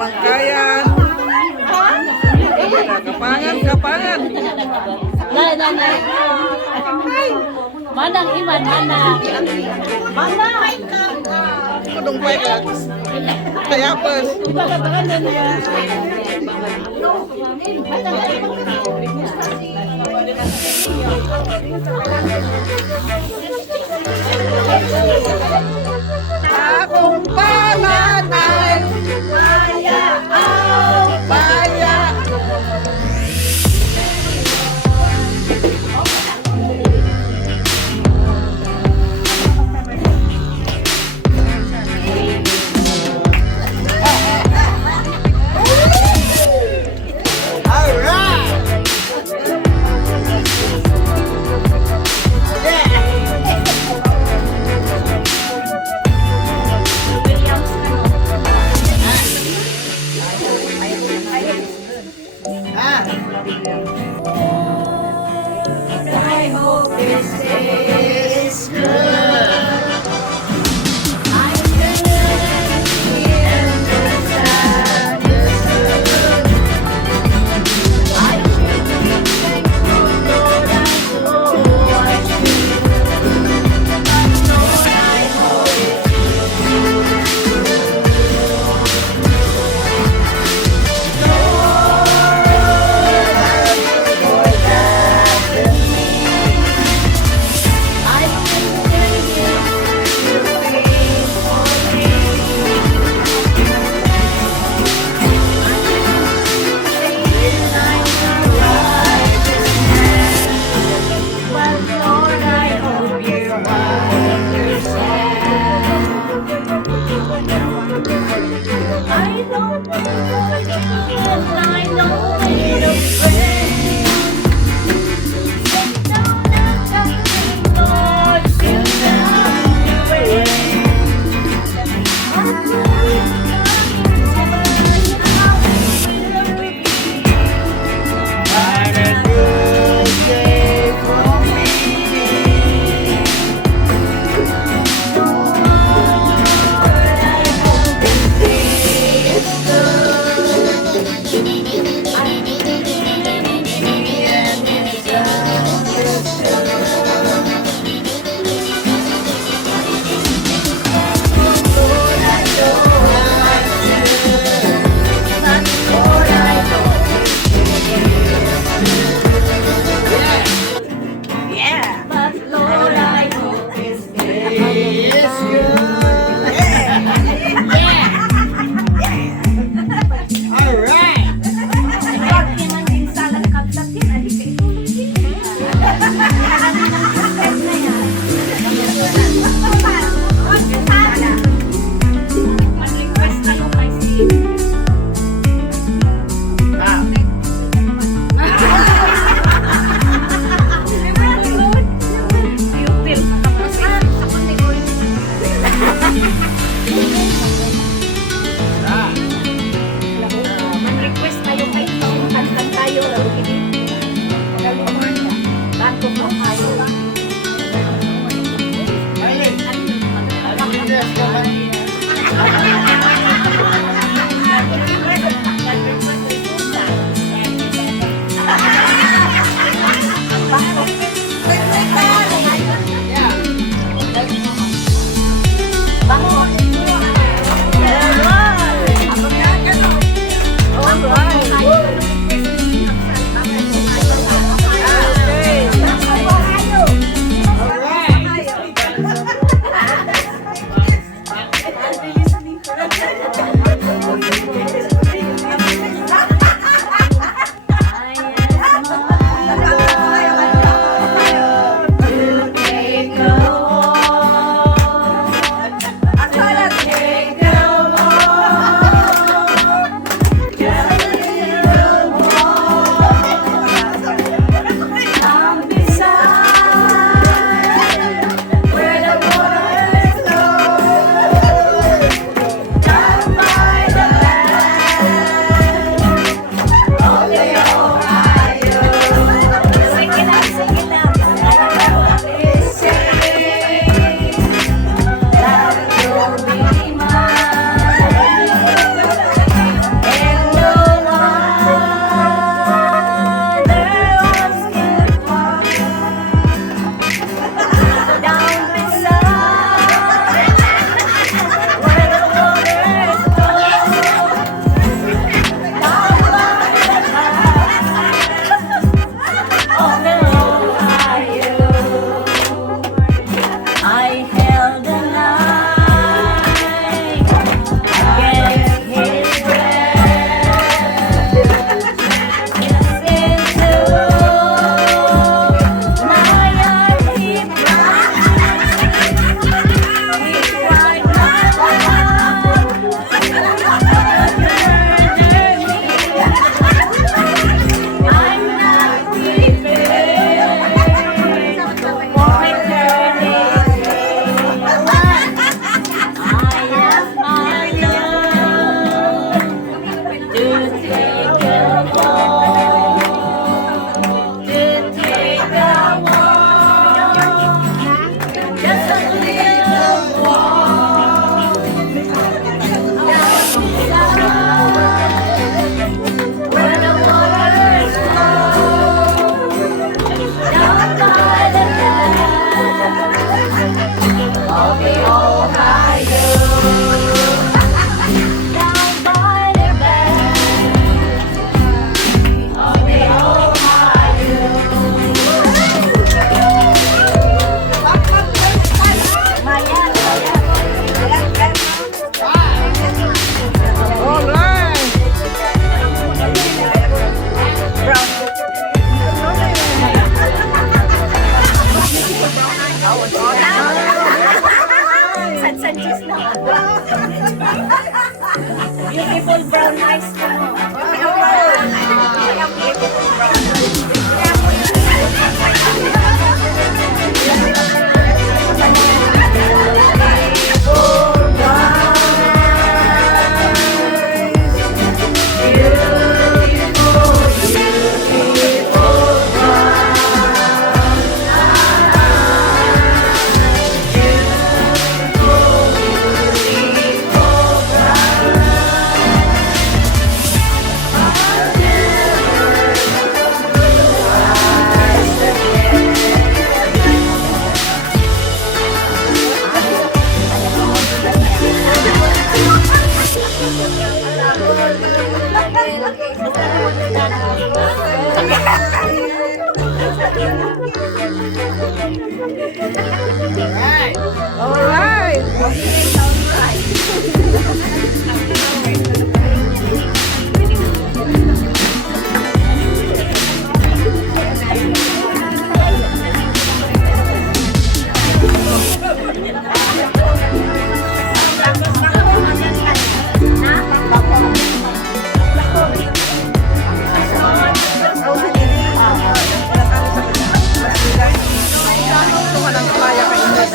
pamangkayan. Kapangan, kapangan. Nay, nay. Manang iman, manang. Manang. Kudong pa ka. Kaya pas. Akong panganay. Baya, baya. I hope this is good. I can hear the sound. I should be thankful, Lord, I know what you do. Lord, I hope it's I don't know and I know it a friend. Sit down and tell me, Lord, you got me way. I'm a good day for me. I brown rice ka mo. Alright. Tuhan ang kaya kayo.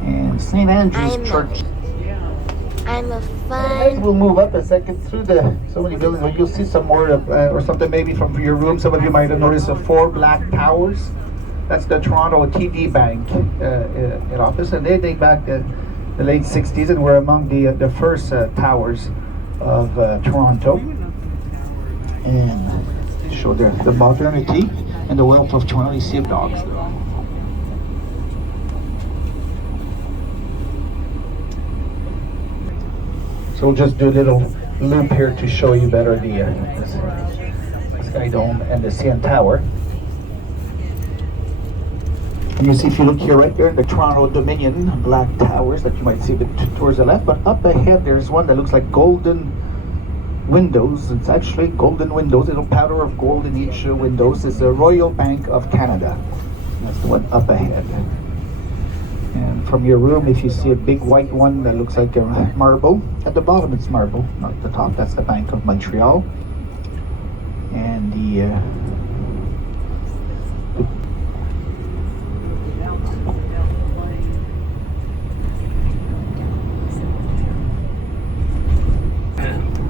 And St. Andrew's Church. I'm a fun. We'll move up a second through the so many buildings, but you'll see some more or something maybe from your room. Some of you might have noticed the 4 black towers. That's the Toronto TD Bank in office, and they date back to the late 60s and were among the first towers of Toronto. And show the modernity and the wealth of Toronto. You see dogs there. So we'll just do a little loop here to show you better the Sky Dome and the CN Tower. And you see, if you look here right there, the Toronto Dominion black towers that you might see a bit towards the left, but up ahead there's one that looks like golden windows. It's actually golden windows, a little powder of gold in each windows. It's the Royal Bank of Canada. That's the one up ahead. And from your room, if you see a big white one that looks like a marble, at the bottom it's marble, not the top. That's the Bank of Montreal. And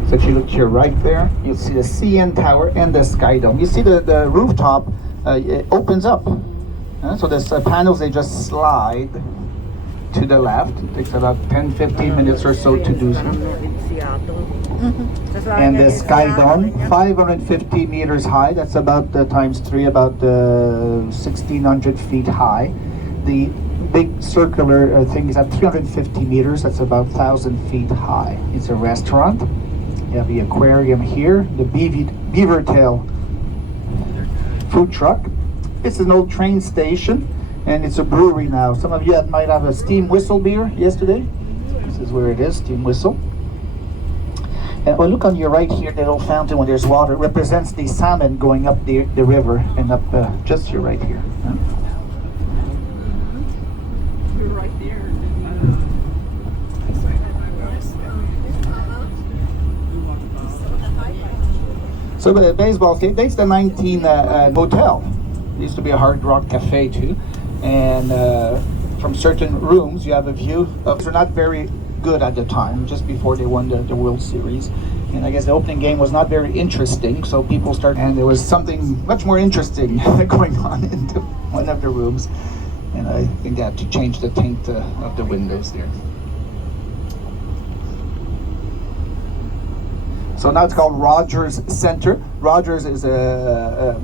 so if you look here right there, you'll see the CN Tower and the Sky Dome. You see the rooftop, it opens up. So the panels, they just slide to the left. It takes about 10-15 minutes or so to do so. And the Sky Dome, 550 meters high. That's about times 3, about 1,600 feet high. The big circular thing is at 350 meters. That's about 1,000 feet high. It's a restaurant. You have the aquarium here, the Beaver Tail food truck. It's an old train station, and it's a brewery now. Some of you might have a Steam Whistle beer yesterday. This is where it is, Steam Whistle. And look on your right here, the little fountain when there's water. It represents the salmon going up the river and up just here, right here. You're right there. So the baseball stadium dates the 19 hotel. It used to be a Hard Rock Cafe too, and from certain rooms you have a view of. They're not very good at the time, just before they won the World Series, and I guess the opening game was not very interesting. So people started, and there was something much more interesting going on in one of the rooms, and I think they had to change the tint of the windows there. So now it's called Rogers Center. Rogers is a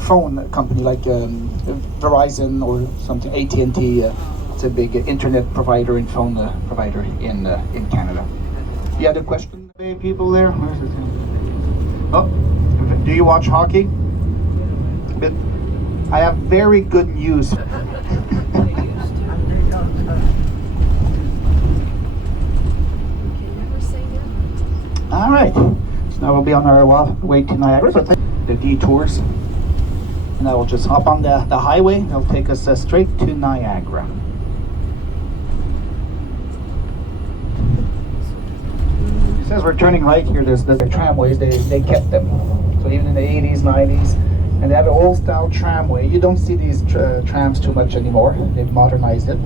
phone company like Verizon or something, AT&T. It's a big internet provider and phone provider in Canada. You had a question, people there? Where's it? Oh, do you watch hockey? I have very good news. All right, so now we'll be on our way to Niagara. So the detours. And I will just hop on the highway. It'll take us straight to Niagara. It says we're turning right here. There's the tramways. They kept them. So even in the 80s, 90s, and they have an old style tramway. You don't see these trams too much anymore. They've modernized it.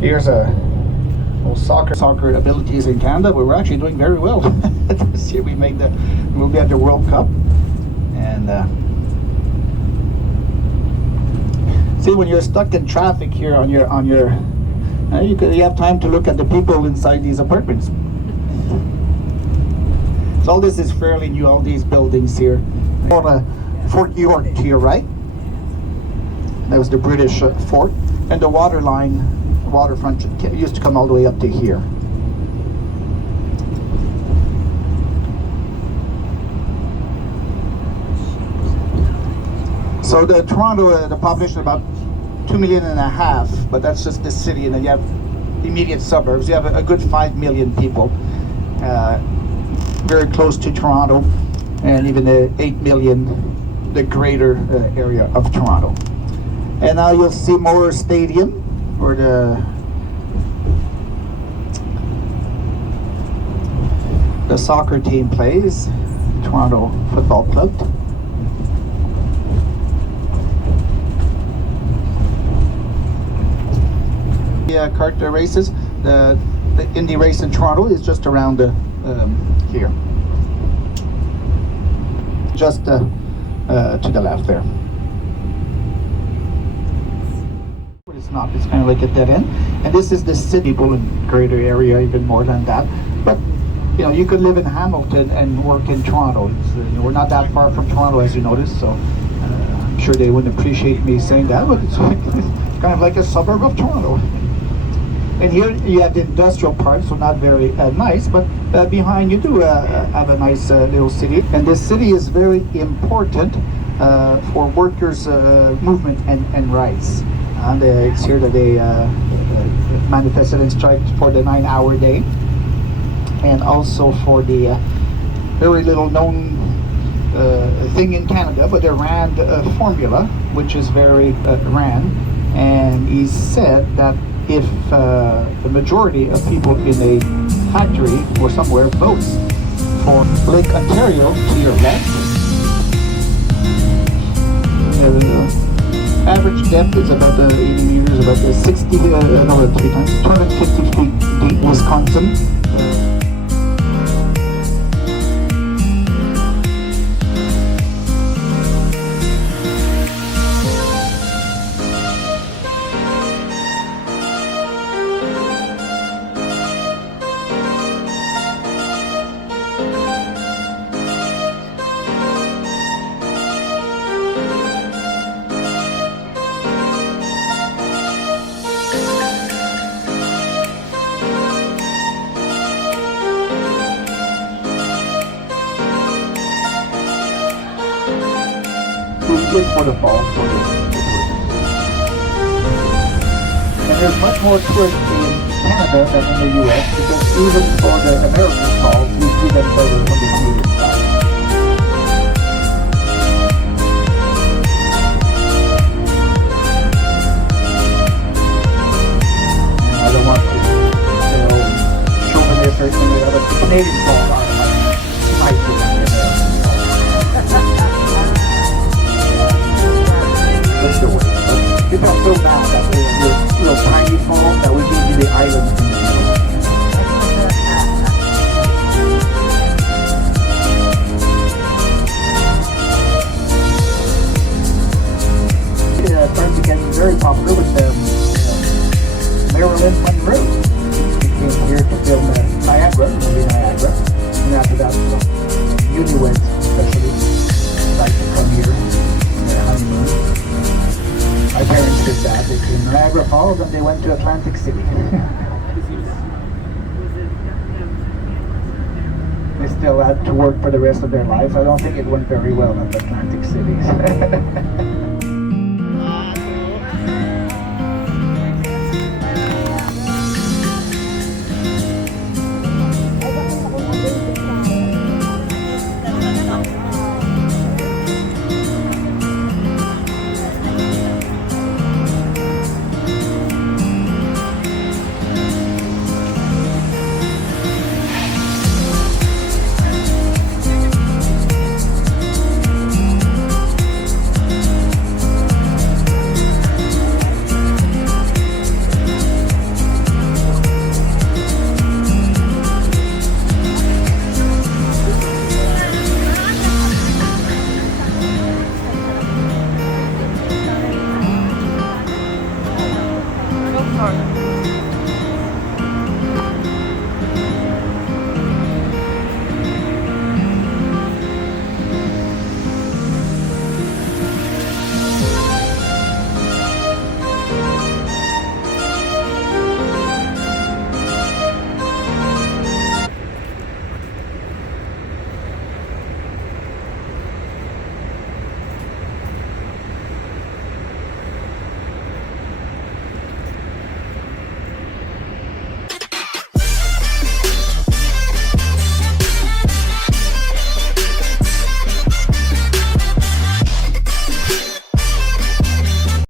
Here's a soccer abilities in Canada. We're actually doing very well this year. We'll be at the World Cup, and see, when you're stuck in traffic here on your You have time to look at the people inside these apartments. So all this is fairly new, all these buildings here. Fort York to your right. That was the British fort. And the waterfront used to come all the way up to here. So the Toronto, the population about 2.5 million, but that's just the city, and then you have immediate suburbs. You have a good 5 million people, very close to Toronto, and even 8 million, the greater area of Toronto. And now you'll see Moore Stadium, where the soccer team plays, Toronto Football Club. Kart races. The Indy race in Toronto is just around here, just to the left there. But it's not. It's kind of like a dead end. And this is the city, in greater area, even more than that. But you could live in Hamilton and work in Toronto. We're not that far from Toronto, as you notice. So I'm sure they wouldn't appreciate me saying that, but it's kind of like a suburb of Toronto. And here you have the industrial part, so not very nice, but behind you do have a nice little city. And this city is very important for workers' movement and rights. And it's here that they manifested and striked for the 9-hour day, and also for the very little known thing in Canada, but the RAND formula, which is very RAND. And he said that if the majority of people in a factory or somewhere votes for Lake Ontario to your left, average depth is about 80 meters, about 250 feet deep. Wisconsin. For the fall for and there's much more tourists in Canada than in the US, because even for the American falls, we see them better on the Canadian side. And I don't want to chauvinist or anything like that, but the Canadian falls are nicer than the That's the way. But it's not so bad that we're little tiny falls that we give you the islands in the middle. It started getting very popular with Marilyn Monroe. She came here to film Niagara, movie Niagara, and after that, newlyweds especially like to come here on their honeymoon. My parents did that. They came to Niagara Falls and they went to Atlantic City. They still had to work for the rest of their life. I don't think it went very well at Atlantic City.